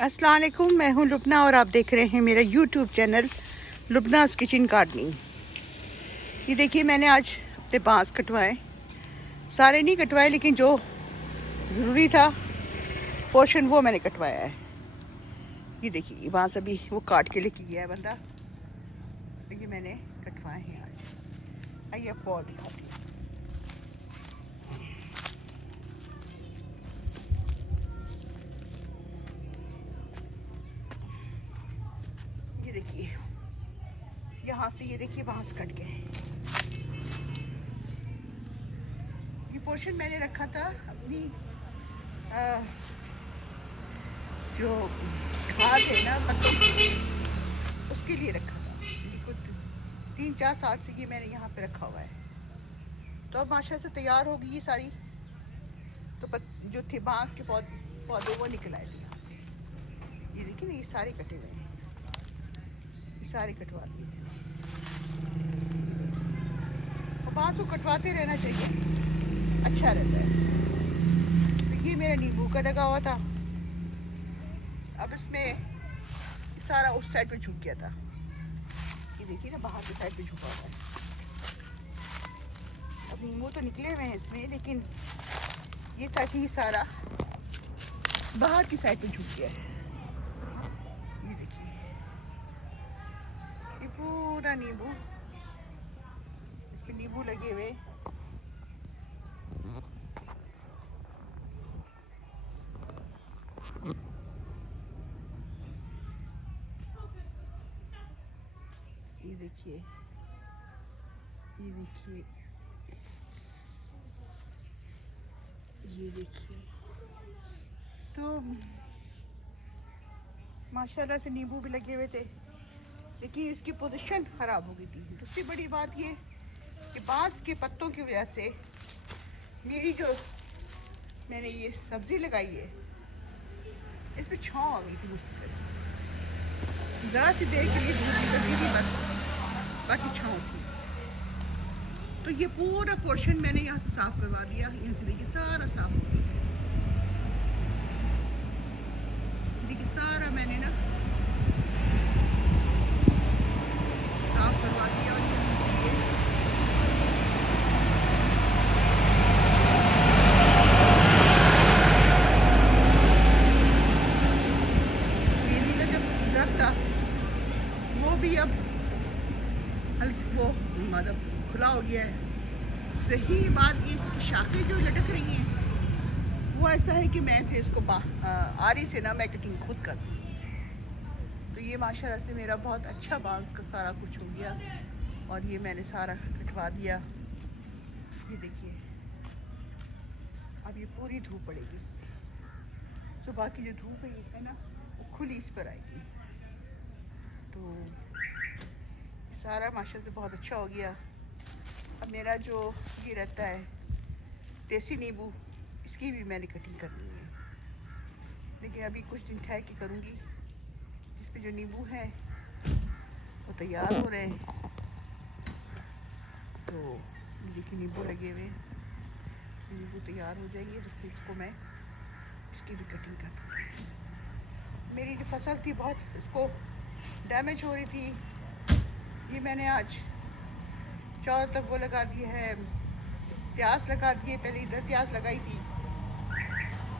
अस्सलाम वालेकुम, मैं हूं लुबना और आप देख रहे हैं मेरा यूट्यूब चैनल लुबनास किचन गार्डनिंग। ये देखिए, मैंने आज अपने बांस कटवाए। सारे नहीं कटवाए, लेकिन जो ज़रूरी था पोर्शन वो मैंने कटवाया है। ये देखिए, ये बांस अभी वो काट के लेके गया है बंदा, तो ये मैंने कटवाए हैं आज। आइए आपको और दिखाती हूँ। ये देखिए, यहाँ से ये देखिए बांस कट गए। ये पोर्शन मैंने रखा था अपनी जो खाद है ना पत्तों की, उसके लिए रखा था। ये कुछ 3-4 साल से ये मैंने यहाँ पे रखा हुआ है। तो अब माशा से तैयार हो गई ये सारी। तो जो थे बांस के पौधे वो निकल आए थे यहाँ पे। ये देखिए ना, ये सारे कटे हुए हैं, ये सारे कटवा दिए थे। और बांस को कटवाते रहना चाहिए, अच्छा रहता है। तो ये मेरा नींबू का लगा हुआ था, अब इसमें सारा उस साइड पे झुक गया था। ये देखिए ना, बाहर की साइड पे झुका हुआ है। अब नींबू तो निकले हुए हैं इसमें, लेकिन ये था कि सारा बाहर की साइड पे झुक गया है। ये देखिए, ये पूरा नींबू, इसमें नींबू लगे हुए। ये देखिए, ये देखिए, ये देखिए। तो माशाल्लाह से नींबू भी लगे हुए थे, लेकिन इसकी पोजीशन ख़राब हो गई थी। दूसरी बड़ी बात ये कि बांस के पत्तों की वजह से मेरी जो मैंने ये सब्ज़ी लगाई है, इसमें छाँव आ गई थी मुझसे। ज़रा सी देर के लिए धूप निकलती थी बस, बाकी छाँव थी। तो ये पूरा पोर्शन मैंने यहाँ से साफ़ करवा दिया। यहाँ से देखिए सारा साफ़ हो गया। देखिए सारा मैंने ना साफ़ करवा दिया। और गेंदे का जब दरख्त था वो भी अब हल्की वो मतलब खुला हो गया है। रही बात ये, इसकी शाखें जो लटक रही हैं वो ऐसा है कि मैं फिर इसको आरी से ना मैं कटिंग खुद करती हूँ। तो ये माशाल्लाह से मेरा बहुत अच्छा बांस का सारा कुछ हो गया, और ये मैंने सारा कटवा दिया। ये देखिए, अब ये पूरी धूप पड़ेगी इसमें। सुबह की जो धूप है ना, वो खुली इस पर आएगी। तो सारा माशाल्लाह से बहुत अच्छा हो गया। अब मेरा जो ये रहता है देसी नींबू, इसकी भी मैंने कटिंग करनी है, लेकिन अभी कुछ दिन ठहर के करूँगी। इस पे जो नींबू है वो तैयार हो रहे हैं। तो देखिए नींबू लगे हुए, नींबू तैयार हो जाएंगे तो फिर इसको मैं इसकी भी कटिंग कर दूँगी। मेरी जो फसल थी बहुत इसको डैमेज हो रही थी, ये मैंने आज चारों तक वो लगा दिए है, प्याज लगा दिए। पहले इधर प्याज लगाई थी,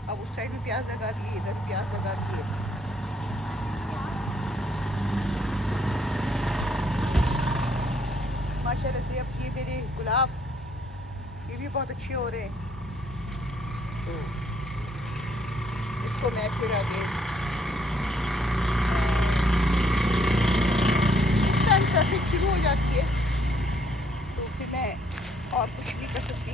अब उस साइड में प्याज लगा दिए, इधर प्याज लगा दिए। माशाल्लाह से अब ये मेरे गुलाब ये भी बहुत अच्छे हो रहे हैं। तो इसको मैं फिर आगे ट्रैफिक शुरू हो जाती है तो फिर मैं और कुछ नहीं कर सकती।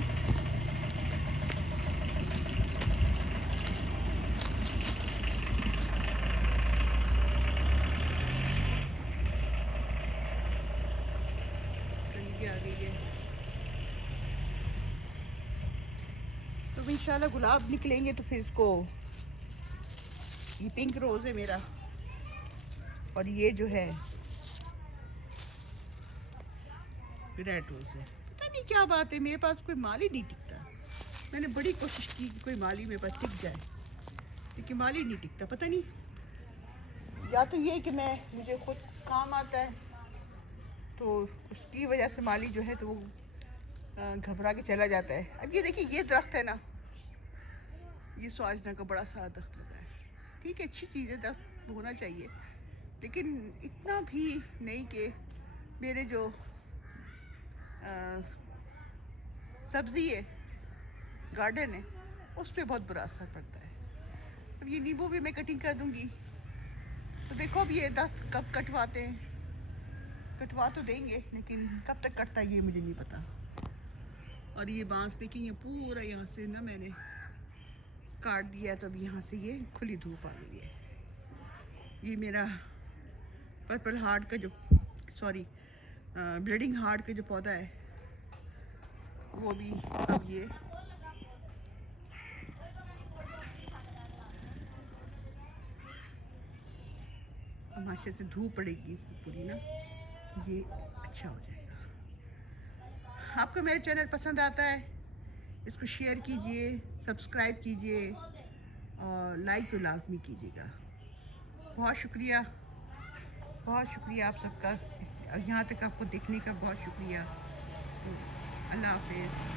तो इंशाल्लाह गुलाब निकलेंगे तो फिर इसको, ये पिंक रोज़ है मेरा, और ये जो है रेड रोज़ है। पता नहीं क्या बात है, मेरे पास कोई माली नहीं टिकता। मैंने बड़ी कोशिश की कि कोई माली मेरे पास टिक जाए, लेकिन माली नहीं टिकता। पता नहीं या तो ये कि मैं मुझे खुद काम आता है, तो उसकी वजह से माली जो है तो वो घबरा के चला जाता है। अब ये देखिए, ये दरख्त है ना, ये सवाजना का बड़ा सारा दरख्त लगा है। ठीक है, अच्छी चीज़ है, दरख्त होना चाहिए, लेकिन इतना भी नहीं कि मेरे जो सब्ज़ी है, गार्डन है, उस पर बहुत बुरा असर पड़ता है। अब ये नींबू भी मैं कटिंग कर दूंगी, तो देखो अब ये दरख्त कब कटवाते हैं। कटवा तो देंगे, लेकिन कब तक कटता है ये मुझे नहीं पता। और ये बांस देखिए, ये पूरा यहाँ से ना मैंने काट दिया है, तो अब यहाँ से ये खुली धूप आ गई है। ये मेरा पर्पल हार्ट का जो, सॉरी, ब्लीडिंग हार्ट का जो पौधा है, वो भी अब ये माशे से धूप पड़ेगी इसकी पूरी ना, ये अच्छा हो जाएगा। आपको मेरे चैनल पसंद आता है, इसको शेयर कीजिए, सब्सक्राइब कीजिए और लाइक तो लाजमी कीजिएगा। बहुत शुक्रिया, बहुत शुक्रिया आप सबका, यहाँ तक आपको देखने का बहुत शुक्रिया। अल्लाह हाफिज़।